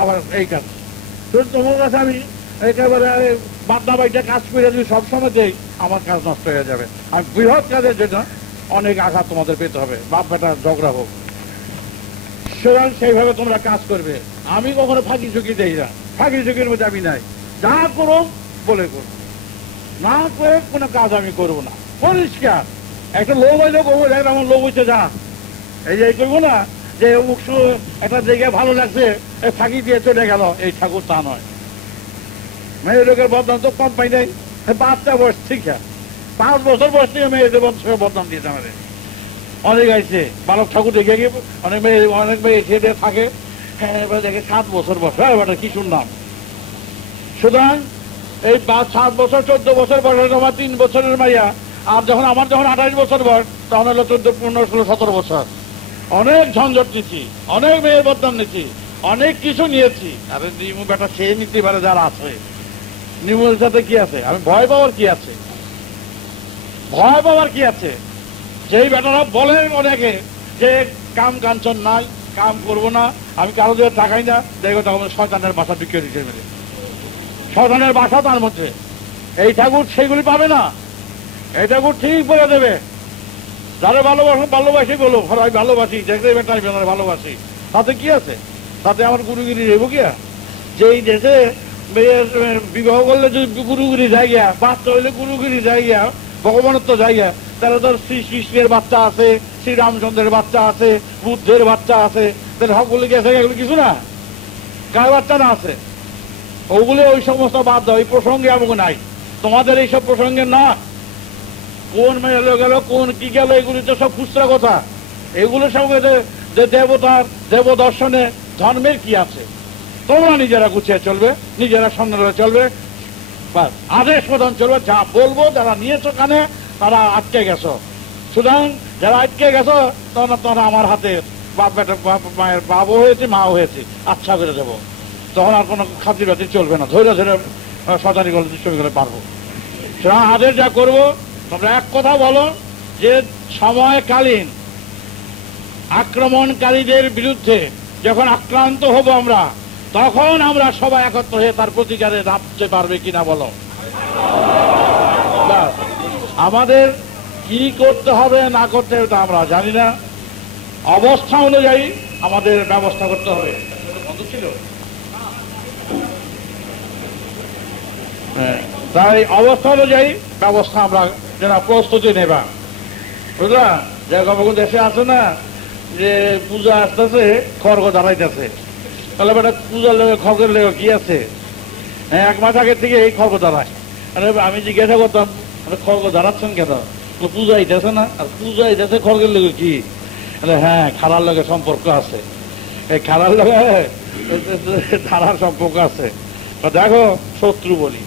আবার এই কাজ। তো তোমার কাছে আমি একেবারে বাদনা বাইটা কাজ করে যদি সবসময় দেই, আমার কাজ নষ্ট হয়ে যাবে। আমি বৃহৎ কাজের জন্য অনেক আঘাত তোমাদের পেতে হবে, বাপ বেটা ঝগড়া হোক। সুতরাং সেইভাবে তোমরা কাজ করবে। আমি কখনো ফাঁকি ঝুঁকি দেই না, ফাঁকি ঝুঁকির মধ্যে আমি নাই। যা করো বলে করো, না করে কোনো কাজ আমি করবো না, পরিষ্কার। একটা লোক হইলে করবো, আমার লোক হইতে যা এই যে করবো না যে একটা জায়গায় ভালো লাগছে ফাঁকি দিয়ে চলে গেল, এই ঠাকুর তা নয়। মেয়ে লোকের বদনাম তো কম পাই নাই। বাচ্চা বয়স ঠিক আছে, 5 বছর বয়স থেকে মেয়েদের বদনাম দিয়েছে আমাদের। অনেক আইছে বালক ঠাকুর দেখে গিয়ে অনেক মেয়ে খেয়ে থাকে। হ্যাঁ, এবার দেখে 7 বছর বয়স, হ্যাঁ এবার কি শুনলাম। সুতরাং এই 7 বছর 14 বছর বয়স আমার 3 বছরের মাইয়া। আর যখন আমার 28 বছর বয়স, তখন হলো 14, 15, 16, 17 বছর। অনেক ঝঞ্ঝট নিচ্ছি, অনেক মেয়ের বদনাম নিচ্ছি, অনেক কিছু নিয়েছি। আরে নিমু বেটা সে নিতে পারে যারা আছে, নিমুর সাথে কি আছে? আমি ভয় পাওয়ার কি আছে? ভয় পাওয়ার কি আছে? যেই বেটারা বলে অনেকে যে কাম কাঞ্চন নাই, কাম করবো না, আমি কারো দিয়ে টাকাই না, দেখো তখন শয়তানের বাসা বিক্রি দিতে মেরে, শয়তানের বাসা তার মধ্যে। এই ঠাকুর সেগুলি পাবে না, এই ঠাকুর ঠিক বলে দেবে। যারা ভালোবাসো ভালোবাসি বলো, আমি ভালোবাসি, দেখতে বেটাই ভালোবাসি, তাতে কি আছে? তাতে আমার গুরুগিরি রেবো গিয়া? যেই দেশে বিবাহ করলে যদি গুরুগিরি জায়গা, বাচ্চা হইলে গুরুগিরি জায়গা, ভগবানত্ব জায়গা, তাহলে তোর শ্রীকৃষ্ণের বাচ্চা আছে, শ্রীরামচন্দ্রের বাচ্চা আছে, বুদ্ধের বাচ্চা আছে, তাহলে সবগুলো গেছে, এগুলো কিছু না? কার বাচ্চা না আছে? ওগুলো ওই সমস্ত বাদ দাও, এই প্রসঙ্গে আমাকে নাই। তোমাদের এইসব প্রসঙ্গে না। কোন মেয়ে গেল, কোন কি গেল, এগুলি তো সব খুচরা কথা। এগুলোর সঙ্গে যে দেবতার দেবদর্শনে ধর্মের কি আছে? তোমরা নিজেরা গুছিয়ে চলবে, নিজেরা সন্ন্যাসে চলবে, আদেশ প্রদান চলবে। যা বলবো, যারা নিয়েছো কানে তারা আটকে গেছো। সুতরাং যারা আটকে গেছো, তখন আমার হাতে বাপ বেটা মায়ের বাবু হয়েছে, মাও হয়েছে, আচ্ছা করে দেবো। তখন আর কোনো খাতির বাতির চলবে না, ধৈর্য ধরে সদানি গলে দুষ্টমি করে পারবো। সুতরাং আদেশ যা করবো, তোমরা এক কথা বলো যে সময়কালীন আক্রমণকারীদের বিরুদ্ধে যখন আক্রান্ত হব আমরা, তখন আমরা সবাই একত্র হয়ে তার প্রতিকারে নামতে পারবে কিনা বলো। আমাদের কি করতে হবে না করতে হবে তা আমরা জানি না, অবস্থা অনুযায়ী আমাদের ব্যবস্থা করতে হবে। বন্ধু ছিল, তাই অবস্থা অনুযায়ী ব্যবস্থা আমরা যেন প্রস্তুতি নেবা, বুঝলা? যেরকম দেশে আছে না যে পূজা আসতেছে, খড়গ দাঁড়াইতেছে, তাহলে বেটা পূজার লেগে খড়গের লেগে কি আছে? হ্যাঁ, 1 মাস আগের থেকে এই খড়গ দাঁড়ায়। আমি জিজ্ঞাসা করতাম, খড়গ দাঁড়াচ্ছেন কেন? পূজা আইতেছে না, আর পূজা আইতেছে খড়গের লেগে কি? হ্যাঁ, খারার লগে সম্পর্ক আছে, এই খারার লগে ধারার সম্পর্ক আছে। দেখো, শত্রু বলি,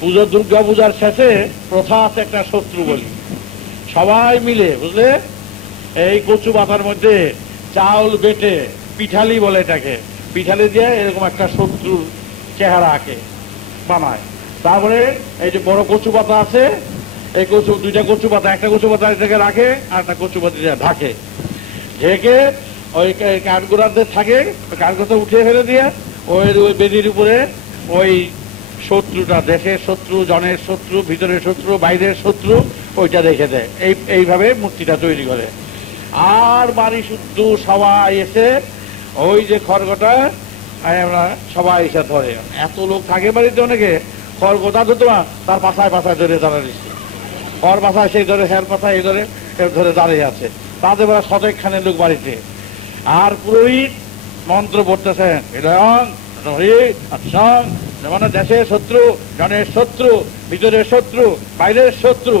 পুজো দুর্গা পূজার শেষে প্রথা আছে একটা শত্রু বলি। সবাই মিলে, বুঝলে, এই কচু পাতার মধ্যে চাউল বেটে পিঠালি বলে এটাকে, পিঠালি দিয়ে এরকম একটা শত্রুর চেহারা আঁকে, বানায়। তারপরে এই যে বড় কচু পাতা আছে, এই দুইটা কচু পাতা, একটা কচু পাতা এটাকে রাখে, আর একটা কচু পাতা ঢাকে, ঢেকে ওই কাঠগোড়াতে থাকে, কাঠগোড়া উঠিয়ে ফেলে দিয়ে ওই বেদির উপরে ওই শত্রুটা, দেশের শত্রু, জনের শত্রু, ভিতরের শত্রু, বাইরের শত্রু, ওইটা রেখে দেয়। এইভাবে মূর্তিটা তৈরি করে। আর বাড়ি শুদ্ধ সবাই এসে ওই যে খড়গটা আমরা সবাই এসে ধরে, এত লোক থাকে বাড়িতে, অনেকে খড়গটা ধরতো না, তার পাশায় পাশায় ধরে দাঁড়ায়, খড় পাশায় সেই ধরে, হের পাশায় এই ধরে, ধরে দাঁড়িয়ে আছে। তাদের বেলা 100 লোক বাড়িতে, আর পুরোহিত মন্ত্র পড়তেছেন, মানে দেশের শত্রু, জনের শত্রু, ভিতরের শত্রু, বাইরের শত্রু,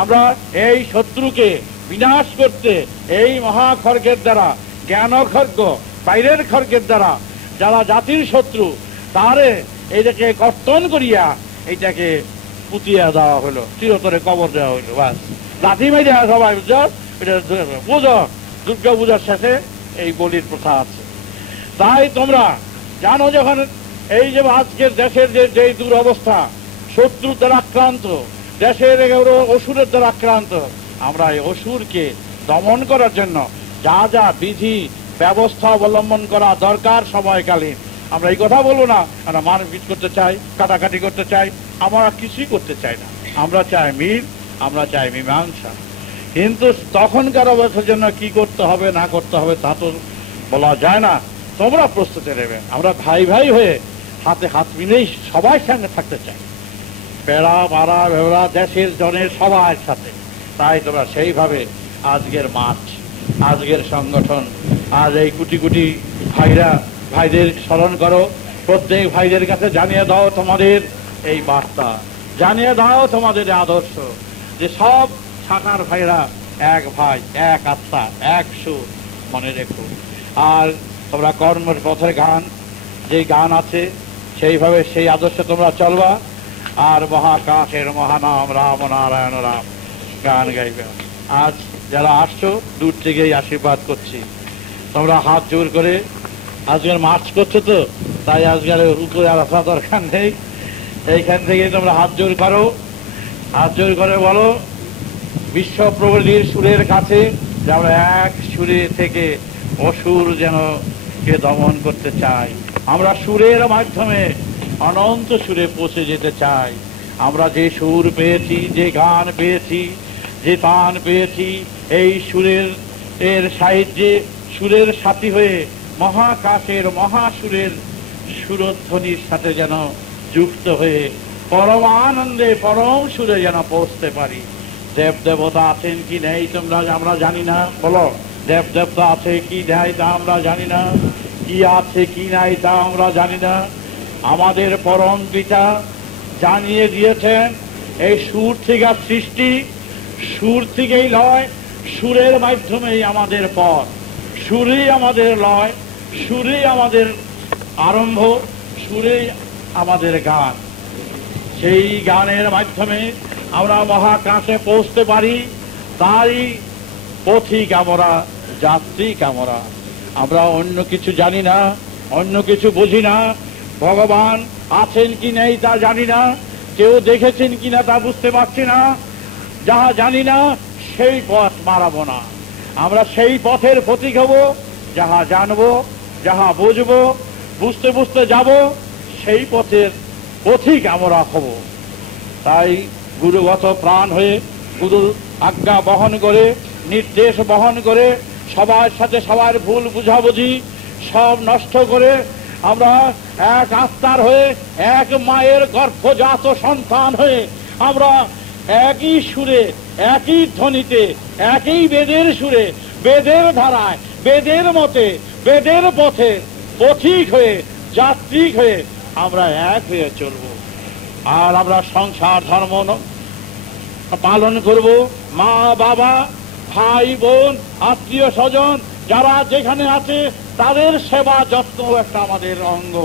আমরা এই শত্রুকে বিনাশ করতে এই মহা খড়গের দ্বারা, জ্ঞান খড়গ, বাইরের খড়গের দ্বারা যারা জাতির শত্রু, তারে এইটাকে কর্তন করিয়া এইটাকে পুতিয়া দেওয়া হলো, চিরতরে কবর দেওয়া হইলো। বাস, লাঠি মেরে সবাই বুঝো, এটা বুঝো, দুর্গা পূজার শেষে এই বলির প্রথা আছে। তাই তোমরা জানো, যখন এই যে আজকের দেশের যে দুরবস্থা, শত্রুর দ্বারা আক্রান্ত, দেশের অসুরের দ্বারা আক্রান্ত, আমরা এই অসুরকে দমন করার জন্য যা যা বিধি ব্যবস্থা অবলম্বন করা দরকার সময়কালীন। আমরা এই কথা বলবো না আমরা মারপিট করতে চাই, কাটাকাটি করতে চাই, আমরা কিছুই করতে চাই না। আমরা চাই মিল, আমরা চাই মীমাংসা। কিন্তু তখনকার অবস্থার জন্য কি করতে হবে না করতে হবে তা তো বলা যায় না। তোমরা প্রস্তুতি নেবে। আমরা ভাই ভাই হয়ে হাতে হাত মিলেই সবাই সঙ্গে থাকতে চাই, পেড়া পাড়া ভেড়া দেশের জনের সবার সাথে। তাই তোমরা সেইভাবে আজকের মার্চ, আজকের সংগঠন, আজ এই কোটি কোটি ভাইদের স্মরণ করো। প্রত্যেক ভাইদের কাছে জানিয়ে দাও তোমাদের এই বার্তা, জানিয়ে দাও তোমাদের আদর্শ, যে সব শাখার ভাইরা এক ভাই, এক আত্মা, এক সুর, মনে রেখো। আর তোমরা কর্মের পথের গান, যে গান আছে সেইভাবে সেই আদর্শে তোমরা চলবা। আর মহাকাশের মহানাম রাম নারায়ণ রাম গান গাইবে। আজ যারা আসছো দূর থেকেই আশীর্বাদ করছি। তোমরা হাত জোর করে, আজকের মার্চ করছো তো তাই আজকের উপরে আর আসা দরকার নেই। এইখান থেকে তোমরা হাত জোর করো, হাত জোর করে বলো বিশ্ব প্রগতির সুরের কাছে যে আমরা এক সুরে থেকে অসুর যেন কে দমন করতে চাই। আমরা সুরের মাধ্যমে অনন্ত সুরে পৌঁছে যেতে চাই। আমরা যে সুর পেয়েছি, যে গান পেয়েছি, যে তান পেয়েছি, এই সুরের সাহিত্যে সুরের সাথী হয়ে মহাকাশের মহাসুরের সুরধ্বনির সাথে যেন যুক্ত হয়ে পরম আনন্দে পরম সুরে যেন পৌঁছতে পারি। দেব দেবতা আছেন কি নেই তোমরা আমরা জানি না, বলো দেব দেবতা আছে কি নেই তা আমরা জানি না, কি আছে কি নাই তা আমরা জানি না। আমাদের পরম পিতা জানিয়ে দিয়েছেন এই সুর থেকে সৃষ্টি, সুর থেকেই লয়, সুরের মাধ্যমেই আমাদের পথ, সুরেই আমাদের লয়, সুরেই আমাদের আরম্ভ, সুরেই আমাদের গান। সেই গানের মাধ্যমে আমরা মহাকাশে পৌঁছতে পারি। তাই পথিক আমরা, যাত্রীক আমরা। আমরা অন্য কিছু জানি না, অন্য কিছু বুঝি না। ভগবান আছেন কি নেই তা জানি না, কেউ দেখেছেন কিনা তা বুঝতে পারছি না। যাহা জানি না সেই পথ মারাবো না। আমরা সেই পথের পথিক হব, যাহা জানবো, যাহা বুঝবো, বুঝতে বুঝতে যাব, সেই পথের পথিক আমরা হব। তাই গুরুগত প্রাণ হয়ে, গুরু আজ্ঞা বহন করে, নির্দেশ বহন করে, সবার সাথে সবার ভুল বুঝাবুঝি সব নষ্ট করে আমরা এক আত্মার হয়ে, এক মায়ের গর্ভজাত সন্তান হয়ে আমরা একই সুরে, একই ধ্বনিতে, একই বেদের সুরে, বেদের ধারায়, বেদের মতে, বেদের পথে পথিক হয়ে, যাত্রীক হয়ে আমরা এক হয়ে চলব। আর আমরা সংসার ধর্ম পালন করব। মা বাবা, ভাই বোন, আত্মীয় স্বজন যারা যেখানে আছে তাদের সেবা যত্ন একটা আমাদের অঙ্গ।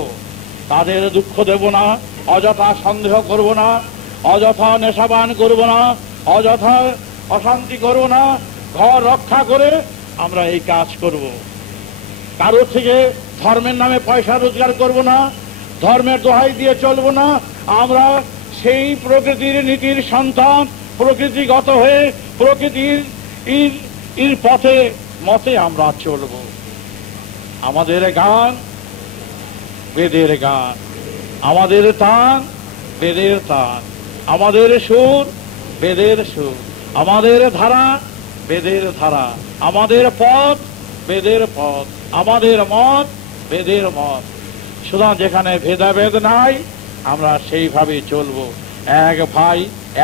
তাদের দুঃখ দেব না, অযথা সন্দেহ করব না, অযথা নেশাবান করব না, অযথা অশান্তি করব না। ঘর রক্ষা করে আমরা এই কাজ করব। কারো থেকে ধর্মের নামে পয়সা রোজগার করব না, ধর্মের দোহাই দিয়ে চলব না। আমরা সেই প্রকৃতির নীতির সন্তান, প্রকৃতিগত হয়ে প্রকৃতির পথে মতে আমরা চলব। আমাদের গান বেদের গান, আমাদের তান বেদের তান, আমাদের সুর বেদের সুর, আমাদের ধারা বেদের ধারা, আমাদের পথ বেদের পথ, আমাদের মত বেদের মত। সুতরাং যেখানে ভেদাভেদ নাই আমরা সেইভাবে চলব। এক ভাই,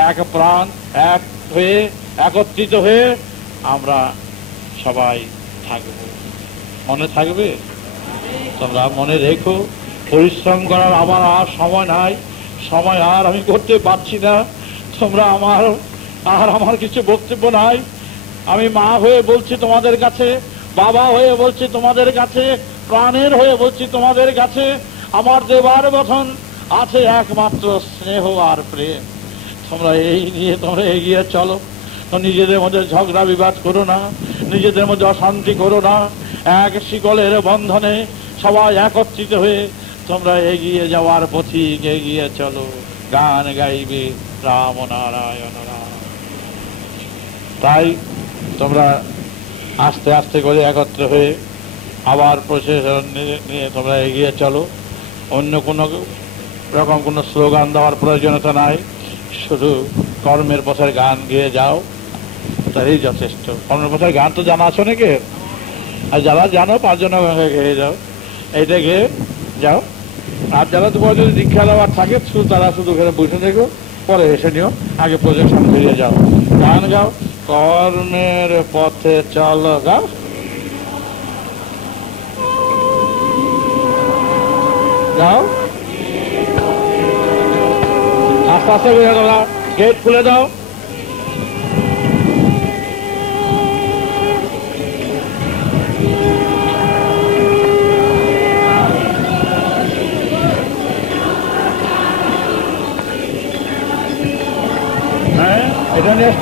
এক প্রাণ, এক হয়ে একত্রিত হয়ে আমরা সবাই থাকব। মনে থাকবে? তোমরা মনে রেখো। পরিশ্রম করার আমার আর সময় নাই, সময় আর আমি করতে পারছি না। তোমরা আমার কিছু বক্তব্য নাই। আমি মা হয়ে বলছি তোমাদের কাছে, বাবা হয়ে বলছি তোমাদের কাছে, প্রাণের হয়ে বলছি তোমাদের কাছে, আমার দেবার বচন আছে একমাত্র স্নেহ আর প্রেম। তোমরা এই নিয়ে তোমরা এগিয়ে চলো। নিজেদের মধ্যে ঝগড়া বিবাদ করো না, নিজেদের মধ্যে অশান্তি করো না। এক শিকলের বন্ধনে সবাই একত্রিত হয়ে তোমরা এগিয়ে যাওয়ার পথিক এগিয়ে চলো। গান গাইবে রাম নারায়ণ রাম। তাই তোমরা আস্তে আস্তে করে একত্র হয়ে আবার প্রশাসন নিয়ে তোমরা এগিয়ে চলো। অন্য কোনো রকম কোনো স্লোগান দেওয়ার প্রয়োজনীয়তা নাই, শুধু কর্মের পথের গান গেয়ে যাও, তাই যথেষ্ট। কর্মের পথের গান তো জানা আছে নাকি? আর যারা জানো 5 জন গেয়ে যাও, এইটা গেয়ে যাও। আর যারা তোমার যদি দীক্ষা দেওয়ার থাকে শুধু তারা শুধু ওখানে বসে দেখো, পরে এসে নিও, আগে প্রজেকশন ফিরিয়ে যাও। গান গাও, কর্মের পথে চলো, গাও। যাও, আস্তে আস্তে করে তোমরা গেট খুলে দাও। হ্যাঁ, এটা নিয়ে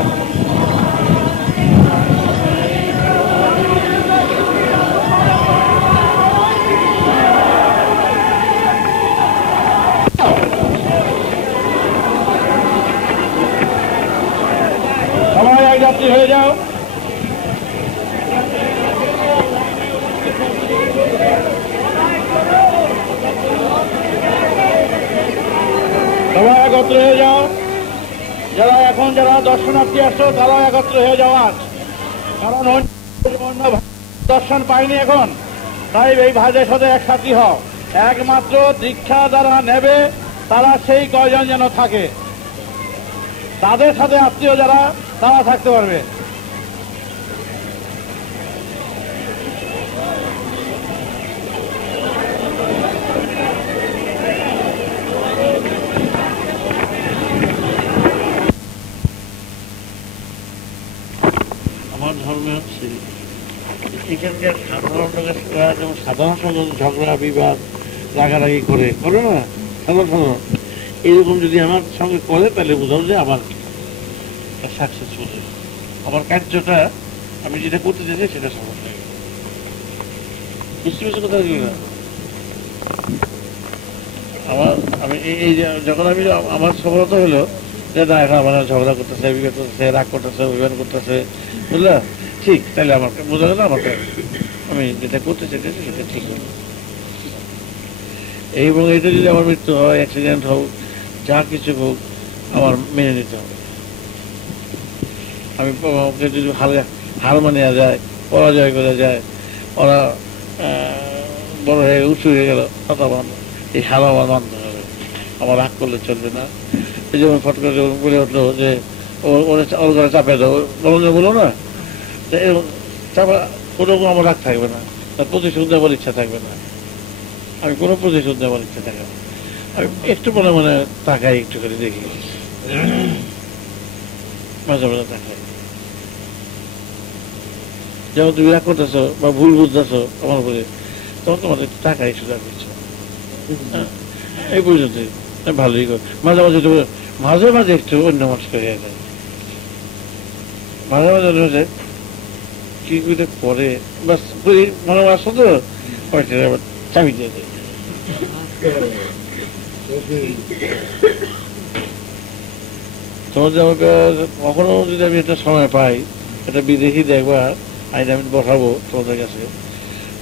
সবাই এক যাত্রী হয়ে যাও। সবাই একত্র হয়ে যাও। যারা দর্শনার্থী আসছো তারা একত্র হয়ে যাও আজ, কারণ অন্য দর্শন পাইনি এখন, তাই এই ভাইদের সাথে একসাথী হও। একমাত্র দীক্ষা যারা নেবে তারা সেই কয়জন যেন থাকে, তাদের সাথে আত্মীয় যারা তারা থাকতে পারবে। আমার ধর্মে হচ্ছে এখানকার সাধারণ লোকেরা যেমন সাধারণ ঝগড়া বিবাদ রাগারাগি করে না সাধারণ, এরকম যদি আমার সঙ্গে করে তাহলে বুঝাও যে আমার সাকসেসফুল, আমার কার্যটা আমি যেটা করতে চাইছি সেটা সফল হয়ে গেল। বুঝতে পেরেছি কথা কি না? আমি এই যখন আমি আমার সফলতা হলো যে না, এখন আমার ঝগড়া করতেছে, বিবাদ করতেছে, রাগ করতেছে, অভিমান করতেছে, বুঝলা? ঠিক, তাহলে আমার বোঝা গেল আমাকে আমি যেটা করতে চাইতেছি সেটা ঠিক হলো। এবং এটা যদি আমার মৃত্যু হয়, অ্যাক্সিডেন্ট হোক, যা কিছু হোক, আমার মেনে নিতে হবে। আমি ওকে যদি হার মানিয়ে যায়, পরাজয় করে যায়, ওরা বড় হয়ে উঁচু হয়ে গেল, কথা বন্ধ, এই হার আমার মানতে হবে, আমার রাগ করলে চলবে না। এই যেমন ফট করে বলে উঠলো যে ওর ঘরে চাপে দাও, বলো না, এরকম চাপা, ওরকম আমার রাগ থাকবে না, তার প্রতিশোধ দেওয়ার ইচ্ছা থাকবে না, আমি কোনো প্রতিশোধ দেওয়ার ইচ্ছা থাকে না। আমি একটু মনে মনে তাকাই, একটু করে দেখি, মাঝে মাঝে তাকাই। যেমন তুমি রাগ করতেছো বা ভুল বুঝতেছো আমার উপরে, তখন তোমাদের টাকাই সোজা করছো, এই পর্যন্ত ভালোই কর। মাঝে মাঝে একটু অন্য মানুষকে হয়ে যায়, মাঝে মাঝে কি করে বাস মনে আসো তো আবার চাবি দিয়ে দেয়। তোমাদের আমাকে কখনো যদি আমি একটা সময় পাই, একটা বিদেশি দেখবা আইন আমি বসাবো তোমাদের কাছে,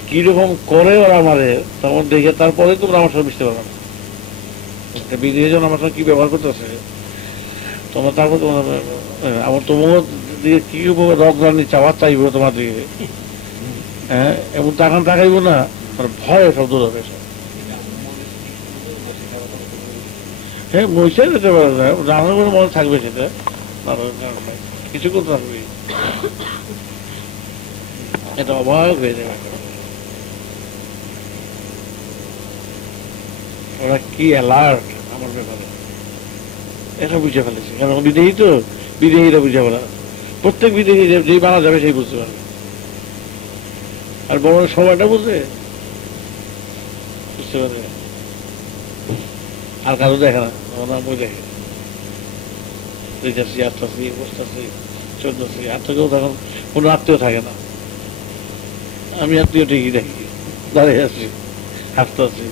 কিরকম করে ওরা আমারে, তখন দেখে তারপরে তোমরা আমার সাথে মিশতে পারবে না। বিদেশি জন আমার সঙ্গে কি ব্যবহার করতেছে তোমরা, তারপর তোমার আমার তোমার দিকে কি রকরানি চাওয়ার চাইবো তোমার দিকে, হ্যাঁ, এমন টাকা টাকাইবো না, ভয় সব দূর হবে সব। হ্যাঁ, বসে যেতে পারে না, রান্নার করে মনে থাকবে সেটা, কিছু করতে থাকবে, এটা অবাক হয়ে যাবে। ওরা কি অ্যালার্ট আমার ব্যাপারে, এটা বুঝে ফেলেছে, কারণ বিদেশি তো, বিদেশিরা বুঝে ফেলা, প্রত্যেক বিদেশি যেই মারা যাবে সেই বুঝতে পারবে, আর বড় সময়টা বুঝে বুঝতে পারে, আর কারো দেখে না, বই দেখে দেখতেছি, আসতেছি, বসতেছি, চলতেছি, আর থেকেও তখন কোনো আত্মীয় থাকে না, আমি আত্মীয় ঠিকই দেখি, দাঁড়িয়ে আছি, হাসতে আছি।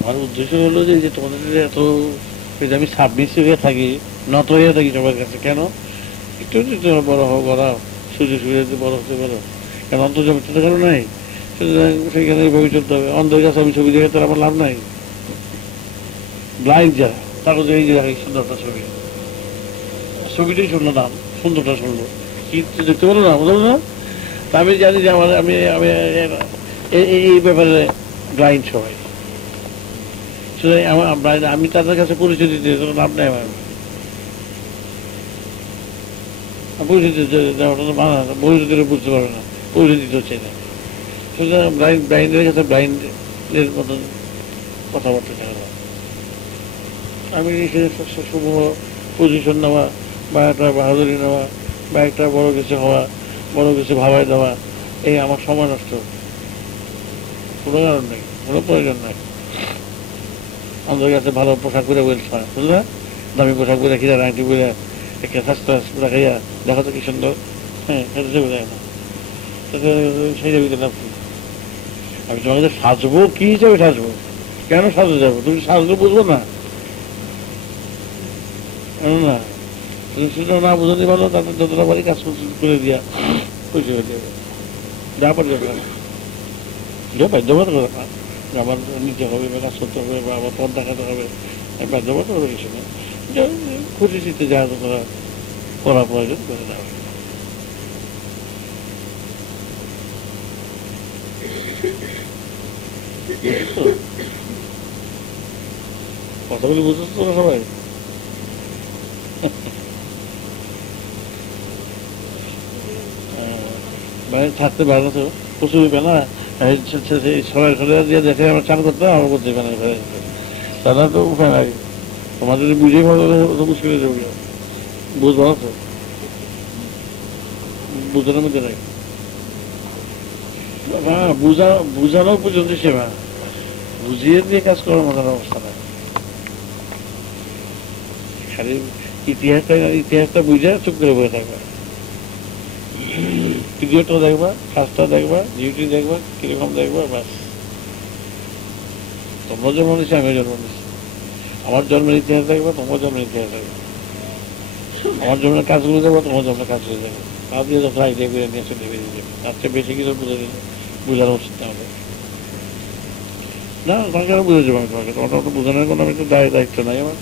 আমার উদ্দেশ্য হলো যে তোমাদের এত আমি সাবমিসিভ হয়ে থাকি, নত হয়ে থাকি সবার কাছে, কেন একটু তোমরা বড় হও, বড়াও, সুযোগ সুবিধাতে বড় হতে পারো, কেন অন্তর্জমিত কারো নাই, সুতরাং সেইখানে এইভাবে চলতে হবে। অন্ধের কাছে আমি ছবি দেখে তার আমার লাভ নাই। ব্লাইন্ড যারা তারও যে এই যে সুন্দরটা ছবি, ছবিটাই শুনলো নাম, সুন্দরটা শুনলো, কি দেখতে পারলো না, বুঝলো না? তা আমি জানি যে আমার আমি আমি এই ব্যাপারে ব্লাইন্ড সবাই, সুতরাং আমি তাদের কাছে পরিচয় দিতে লাভ নেই। আমার পরিচয় দিতে বুঝতে পারবে না, পরিচয় দিতে হচ্ছে না। সুতরাং ব্লাইন্ডের কাছে ব্লাইন্ডের মতন কথাবার্তা চাওয়া, আমি শুভ পজিশন নেওয়া বা একটা বাহাদুরি নেওয়া বা একটা বড় কিছু হওয়া, বড় কিছু ভাবায় দেওয়া, এই আমার সময় নষ্ট, কোনো কারণ নেই, কোনো প্রয়োজন নেই। আমাদের কাছে ভালো পোশাক করে বলছে বুঝলে, দামি পোশাক করে খিরা আংটি বলে একটা স্বাস্থ্য রাখাইয়া দেখা তো কি সুন্দর, হ্যাঁ এটা চলে যায় না, সেই যাবি লাভ কি? আমি তোমাকে সাজবো কি হিসাবে সাজবো, কেন সাজতে যাবো? তুমি সাজলে বুঝবো না, না তুমি শুধু না বুঝতে পারো, তাদের যতটা বাড়ি কাজ করে দিয়া পয়সা হয়ে যাবে, যা পারি বাধ্যবাধকতা না, আমার নিতে হবে বা কাজ করতে হবে বা আমার পথ দেখাতে হবে, বাধ্যবাধকতা কিছু না, খুশি শীতে যা তোমরা করা প্রয়োজন করে দেওয়া। কথাগুলি বুঝতে তোমরা সবাই? মানে ছাড়তে পারে না তো, প্রচুর না সবাই সবাই দিয়ে দেখে আমরা চান করতে আমার করতে পারে, তারা তো উপায় নাই। তোমাদের বুঝেই ভালো তো মুশকিল হয়ে যাবে, বুঝবো না তো, বুঝানোর মধ্যে নাই। হ্যাঁ বুঝানো পর্যন্ত সেবা, বুঝিয়ে দিয়ে কাজ করার মতন অবস্থা নাই। খালি ইতিহাসটা বুঝে চুপ করে বসে থাকবে, ভিডিওটা দেখবা, কাজটা দেখবা, ডিউটি দেখবা, কিরকম দেখবা, ব্যাস। তোমরা জন্ম নিচ্ছি, আমিও জন্ম নিচ্ছি, আমার জন্মের ইতিহাস দেখবা, তোমার জন্মের ইতিহাস দেখবা, আমার জন্মের কাজগুলো দেখবা, তোমার জন্মের কাজগুলো দেখবা, তা দিয়ে যত আইডিয়া করে নিয়ে চলে বেরিয়ে যাবে। তার চেয়ে বেশি কিছু বুঝে দিলে বোঝার উচিত আমাদের না, তোমাকে আরো বুঝে যাবো আমি তোমাকে, তোমার তো বোঝানোর কোনো আমি তো দায়িত্ব নাই আমার,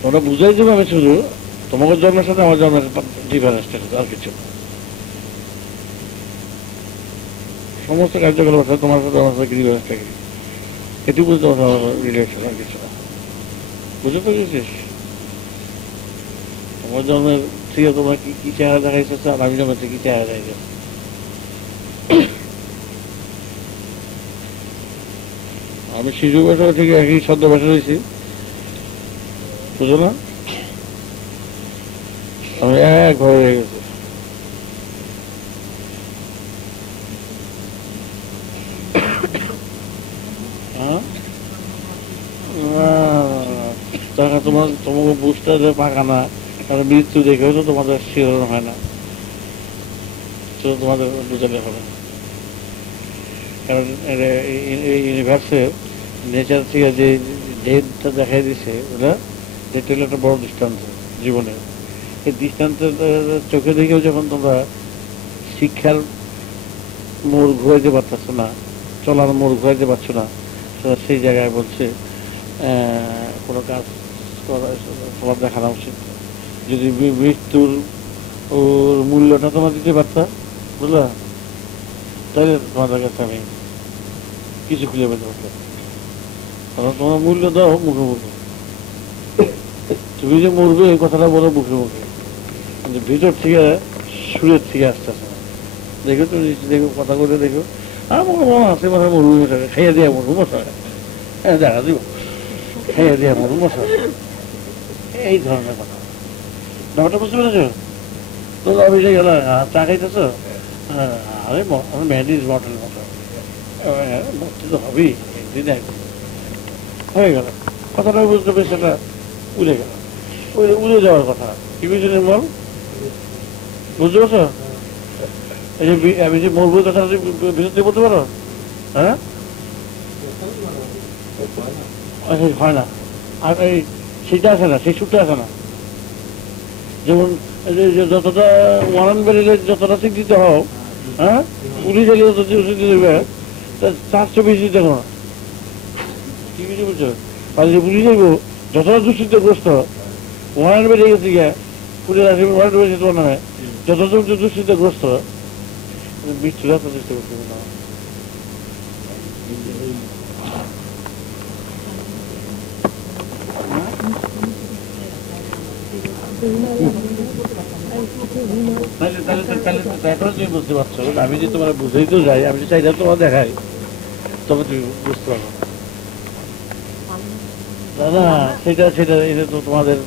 তোমরা বুঝাই দেবো আমি শুধু, তোমাদের জন্মের সাথে আমার জন্মের ডিফারেন্সটা আর কিছু না। সমস্ত কার্যকলাপ আছে তোমার সাথে আমার সাথে ডিফারেন্সটা কি, এটুকু তো আমার রিলেশন, আর কিছু না। বুঝে তো গেছিস? তোমার জন্মের থেকে তোমার কি চেহারা দেখাইছে আর আমি জন্মের থেকে কি চেহারা দেখাইছে, আমি শিশু বয়সে ঠিক একই শব্দ ভাষা রয়েছি, বুঝো না? আমি একভাবে হয়ে গেছি। হ্যাঁ, তোমাকে বুঝতে যে পাকা না, কারণ মৃত্যু দেখেও তো তোমাদের শিহরণ হয় না, শুধু তোমাদের বুঝালে হবে না। কারণ এই ইউনিভার্সে নেচার থেকে যে ডেটটা দেখাই দিছে, ওটা ডেট হলো একটা বড় দৃষ্টান্ত জীবনের। এই দৃষ্টান্তের চোখে দেখেও যখন তোমরা শিক্ষার মোড় ঘুরাইতে পারতেছো না, চলার মোড় ঘুরাইতে পারছো না, সেই জায়গায় বলছে কোনো কাজ করা তোমার দেখানো উচিত। যদি মৃত্যুর ওর মূল্যটা তোমার দিতে পারতা, বুঝলা, তাহলে তোমাদের কাছে আমি কিছু খুঁজে পেতে পারতাম। কারণ তোমার মূল্য দাও মুখে মুখে, তুমি যে মরবে এই কথাটা বলো মুখে মুখে, কিন্তু ভিতর থেকে সুরের থেকে আসতেছে না। দেখো তুমি দেখো, কথা বলে দেখো, আমার মনে আছে মাথা মরু মশাই খাইয়া দিয়া মরু মশাই, হ্যাঁ দেখা দিব, খাইয়া দিয়া মরু মশাই, এই ধরনের কথা। ব্যাপারটা বুঝতে পেরেছ? তো অফিসে গেল, চা খাইতেছ, আরে আমি ম্যাডিস বটল মতো ভর্তি তো হবেই, একদিন একদিন হয়ে গেল। কথাটা বুঝতে পেরে সেটা উড়ে গেল, উড়ে যাওয়ার কথা। কি বুঝলি বল, বুঝতে পারছো? এই যে আমি যে মরবো কথা বিরুদ্ধে বলতে পারো, হ্যাঁ? আচ্ছা, হয় না। আর এই সেটা আছে না, সেই সুরটা আছে না। যেমন যতটা ওয়ারান বেরিলে যতটা ঠিক দিতে হও, হ্যাঁ, পুলিশ এলে যত দিতে দেবে, তার চেয়ে বেশি দিতে না। কি কিছু বলছো? আর যে পুলিশ যাইব যতটা দুশ্চিন্তাগ্রস্ত, ওয়ারান বেরিয়ে গেছে গিয়া, পুলিশ আসবে ওয়ারান বেরিয়েছে তোমার নামে, যতটা দুশ্চিন্তাগ্রস্ত, মৃত্যুরা তো চেষ্টা করতে না। তুমি বুঝতে পারছো, আমি যে তোমার বুঝাইতেও যাই, আমি যে চাইটা তোমার দেখাই, তবে তুমি বুঝতে পারবো না। সেটা সেটা এটা তো তোমাদের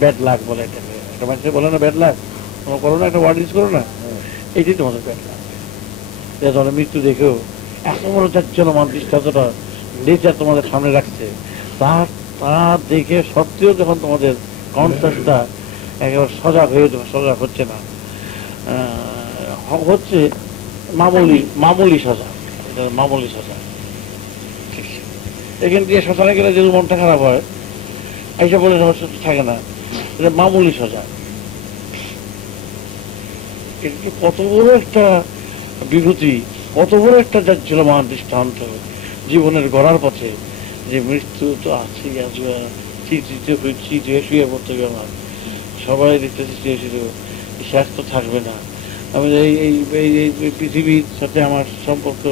ব্যাড লাক বলে, এটাকে একটা মানুষের বলে না ব্যাড লাক, তোমার করো না, একটা ওয়ার্ড ইউজ করো না, এইটাই তোমাদের ব্যাড লাক। তোমার মৃত্যু দেখেও এত বড় জাজ্জলমান দৃষ্টান্তটা নেচার তোমাদের সামনে রাখছে, তা তা দেখে সত্ত্বেও যখন তোমাদের কনসাসটা একেবারে সজাগ হয়ে সজাগ হচ্ছে না, হচ্ছে মামুলি সাজা, এটা মামুলি সাজা। এখান দিয়ে শ্মশানে গেলে যে মনটা খারাপ হয়, এইসব বলে থাকে না, এটা মামুলি সাজা। কিন্তু কত বড় একটা বিভূতি, কত বড় একটা জাজ্জলমান দৃষ্টান্ত জীবনের গড়ার পথে, যে মৃত্যু তো আছেই, আসবে, চিঠিয়ে শুয়ে পড়তে হবে আমার, সবাই দেখতেছি শুয়ে শেষ তো থাকবে না, আমি এই পৃথিবীর সাথে আমার সম্পর্ক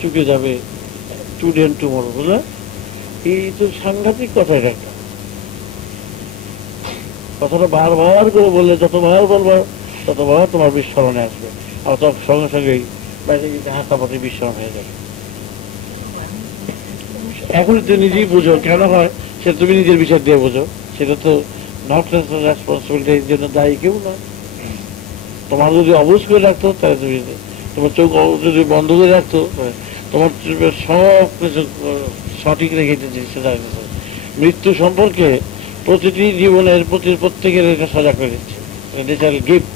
চুকে যাবে, টুডে এন্ড টুমরো, বুঝলে? এই তো সাংঘাতিক কথা। এটা একটা কথাটা বারবার করে বললে, যতবার বলবো ততবার তোমার বিস্মরণে আসবে, আর তার সঙ্গে সঙ্গেই বাইরে হাতাপাতি বিস্মরণ হয়ে যাবে। এখন তো নিজেই বুঝো কেন হয়, সে তুমি নিজের বিচার দিয়ে বোঝো, সেটা তো নট রেসপন্সিবিলিটি, এর জন্য দায়ী কেউ নয়। তোমার যদি অবুঝ করে রাখতো, তাহলে তুমি, তোমার চোখ যদি বন্ধ করে রাখতো, তোমার সব কিছু সঠিক রেখে জিনিসটা দাঁড়িয়েছে। মৃত্যু সম্পর্কে প্রতিটি জীবনের প্রত্যেকের এটা সজাগ করে দিচ্ছে, ন্যাচারাল গিফট।